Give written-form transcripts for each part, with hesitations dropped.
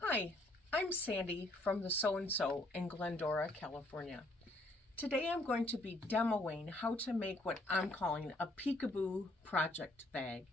Hi, I'm Sandy from the SewNSew in Glendora, California. Today I'm going to be demoing how to make what I'm calling a peekaboo project bag,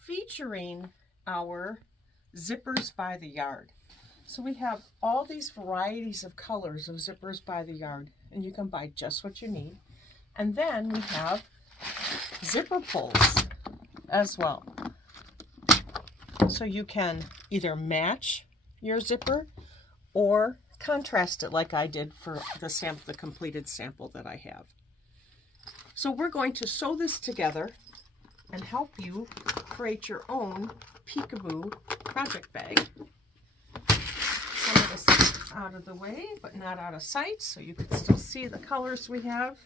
featuring our zippers by the yard. So we have all these varieties of colors of zippers by the yard, and you can buy just what you need. And then we have zipper pulls as well. So you can either match your zipper or contrast it like I did for the completed sample that I have. So we're going to sew this together and help you create your own peekaboo project bag. Some of this is out of the way, but not out of sight, so you can still see the colors we have.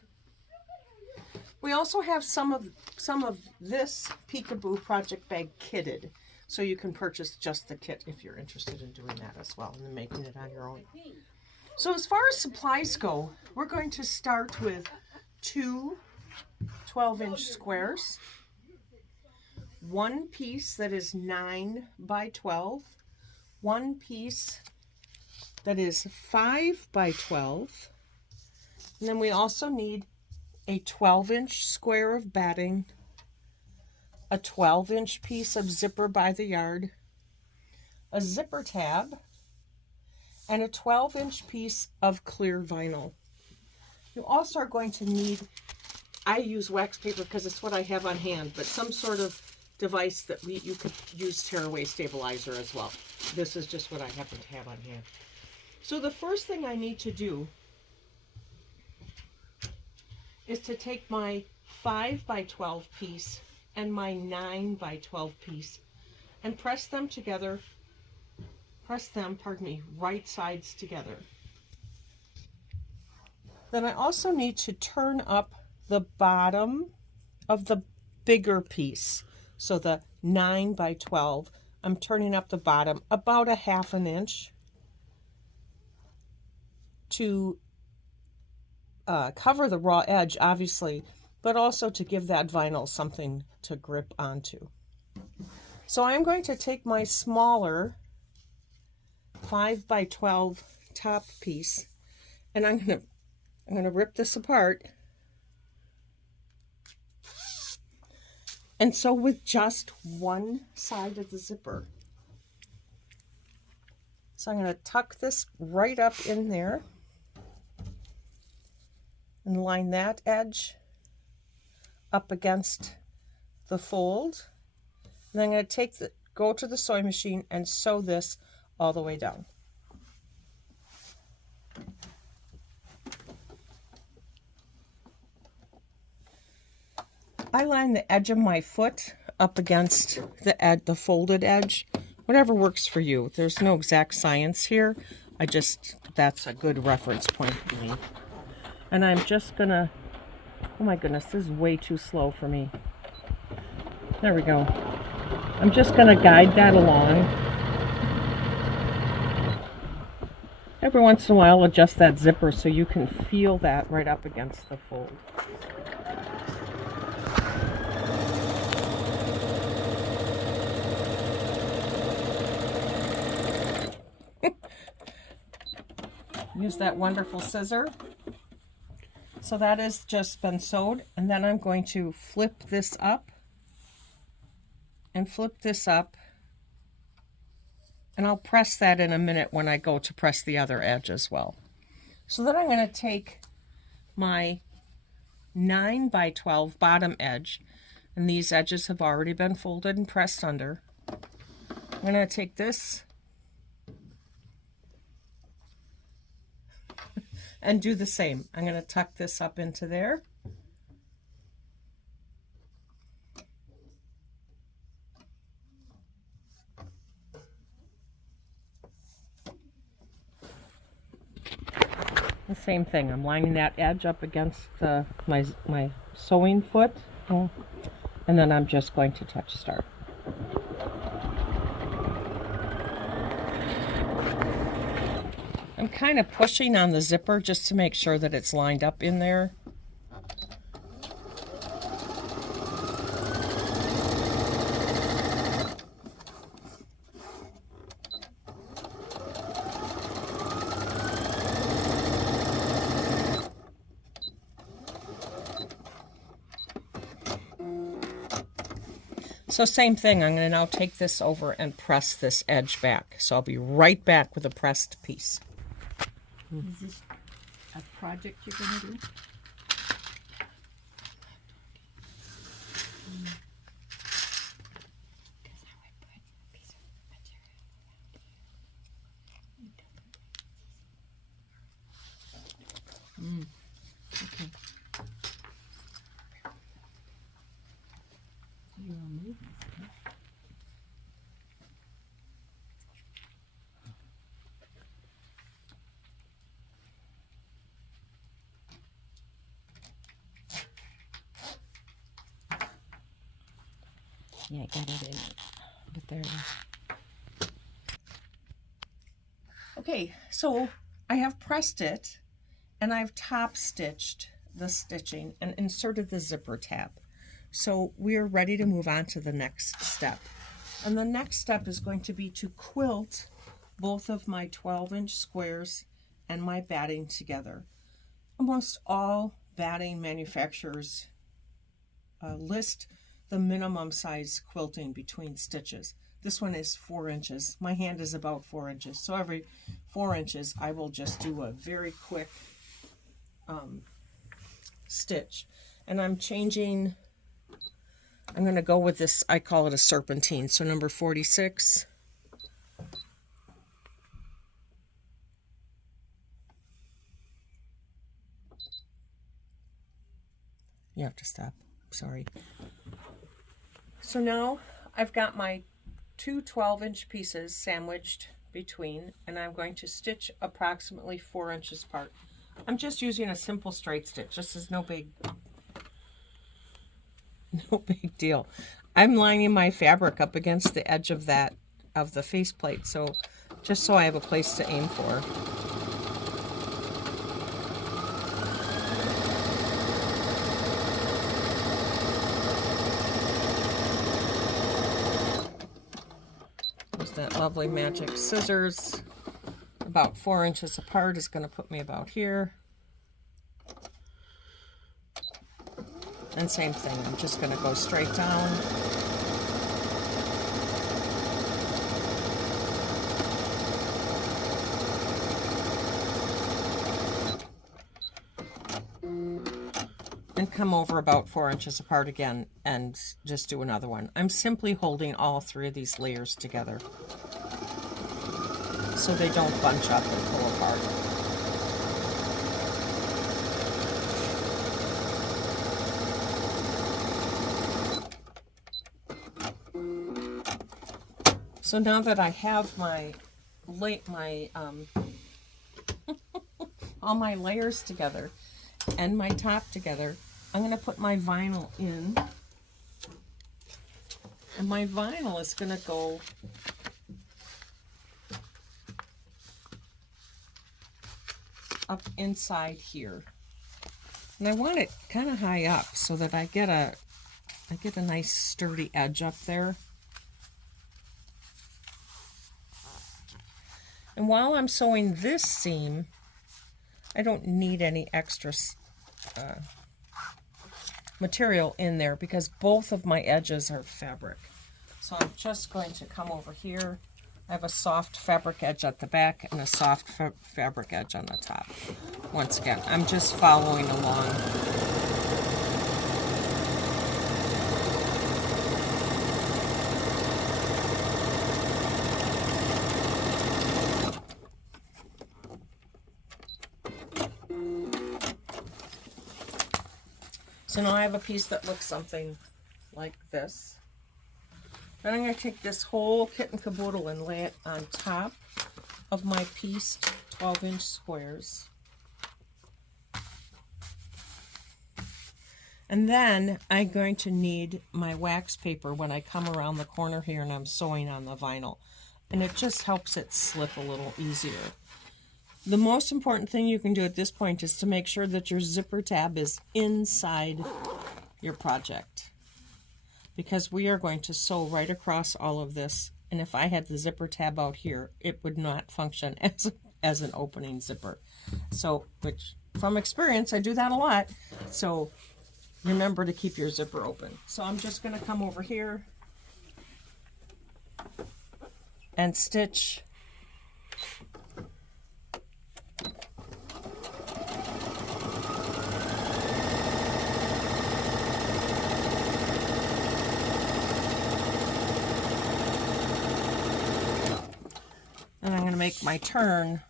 We also have some of this peekaboo project bag kitted. So you can purchase just the kit if you're interested in doing that as well, and then making it on your own. So as far as supplies go, we're going to start with two 12-inch squares, one piece that is 9 by 12, one piece that is 5 by 12, and then we also need a 12-inch square of batting, a 12-inch piece of zipper by the yard, a zipper tab, and a 12-inch piece of clear vinyl. You also are going to need, I use wax paper because it's what I have on hand, but some sort of device that you could use tearaway stabilizer as well. This is just what I happen to have on hand. So the first thing I need to do is to take my 5 by 12 piece and my 9 by 12 piece and press them together, right sides together. Then I also need to turn up the bottom of the bigger piece. So the 9 by 12, I'm turning up the bottom about a 1/2 inch to cover the raw edge, obviously, but also to give that vinyl something to grip onto. So I'm going to take my smaller 5 by 12 top piece, and I'm going to rip this apart and sew with just one side of the zipper. So I'm going to tuck this right up in there and line that edge up against the fold. And I'm going to go to the sewing machine and sew this all the way down. I line the edge of my foot up against the folded edge. Whatever works for you. There's no exact science here. That's a good reference point for me. And I'm just gonna, oh my goodness, this is way too slow for me. There we go. I'm just gonna guide that along. Every once in a while, adjust that zipper so you can feel that right up against the fold. Use that wonderful scissor. So that has just been sewed, and then I'm going to flip this up and flip this up, and I'll press that in a minute when I go to press the other edge as well. So then I'm going to take my 9 by 12 bottom edge, and these edges have already been folded and pressed under. I'm going to take this and do the same. I'm going to tuck this up into there. The same thing. I'm lining that edge up against my sewing foot, and then I'm just going to touch start. I'm kind of pushing on the zipper just to make sure that it's lined up in there. So same thing, I'm going to now take this over and press this edge back. So I'll be right back with a pressed piece. Is this a project you're going to do? Okay. You're moving. Yeah, I got it in it. But there it is. Okay, so I have pressed it and I've top stitched the stitching and inserted the zipper tab. So we're ready to move on to the next step. And the next step is going to be to quilt both of my 12-inch squares and my batting together. Almost all batting manufacturers list the minimum size quilting between stitches. This one is 4 inches. My hand is about 4 inches. So every 4 inches, I will just do a very quick stitch. And I'm changing, I'm going to go with this, I call it a serpentine. So number 46. You have to stop. Sorry. So now I've got my two 12-inch pieces sandwiched between, and I'm going to stitch approximately 4 inches apart. I'm just using a simple straight stitch. This is no big deal. I'm lining my fabric up against the edge of the faceplate, so just so I have a place to aim for. That lovely magic scissors. About 4 inches apart is going to put me about here. And same thing, I'm just going to go straight down. And come over about 4 inches apart again and just do another one. I'm simply holding all three of these layers together so they don't bunch up and pull apart. So now that I have all my layers together and my top together, I'm going to put my vinyl in, and my vinyl is going to go up inside here, and I want it kind of high up so that I get a nice sturdy edge up there. And while I'm sewing this seam, I don't need any extra material in there because both of my edges are fabric. So I'm just going to come over here. I have a soft fabric edge at the back and a soft fabric edge on the top. Once again, I'm just following along. So now I have a piece that looks something like this. Then I'm going to take this whole kit and caboodle and lay it on top of my pieced 12-inch squares. And then I'm going to need my wax paper when I come around the corner here and I'm sewing on the vinyl. And it just helps it slip a little easier. The most important thing you can do at this point is to make sure that your zipper tab is inside your project, because we are going to sew right across all of this, and if I had the zipper tab out here, it would not function as an opening zipper. So, which from experience, I do that a lot, so remember to keep your zipper open. So I'm just going to come over here and stitch. And I'm going to make my turn.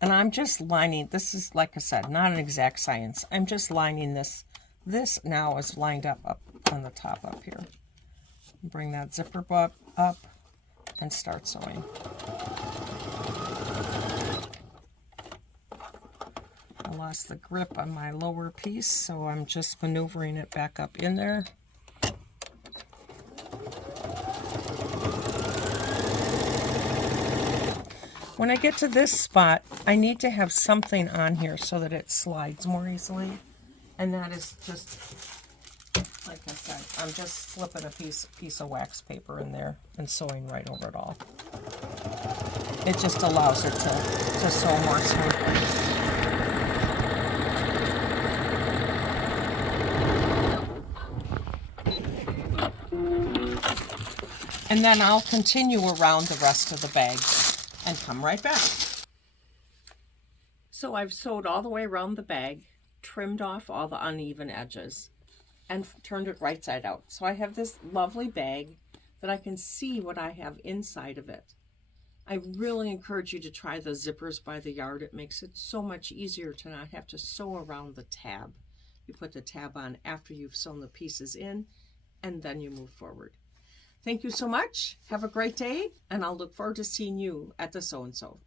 And I'm just lining, this is, like I said, not an exact science. I'm just lining this. This now is lined up on the top up here. Bring that zipper up and start sewing. I lost the grip on my lower piece, so I'm just maneuvering it back up in there. When I get to this spot, I need to have something on here so that it slides more easily. And that is just, like I said, I'm just slipping a piece of wax paper in there and sewing right over it all. It just allows it to sew more smoothly. And then I'll continue around the rest of the bag and come right back. So I've sewed all the way around the bag, trimmed off all the uneven edges, and turned it right side out. So I have this lovely bag that I can see what I have inside of it. I really encourage you to try the zippers by the yard. It makes it so much easier to not have to sew around the tab. You put the tab on after you've sewn the pieces in, and then you move forward. Thank you so much. Have a great day, and I'll look forward to seeing you at the SewNSew.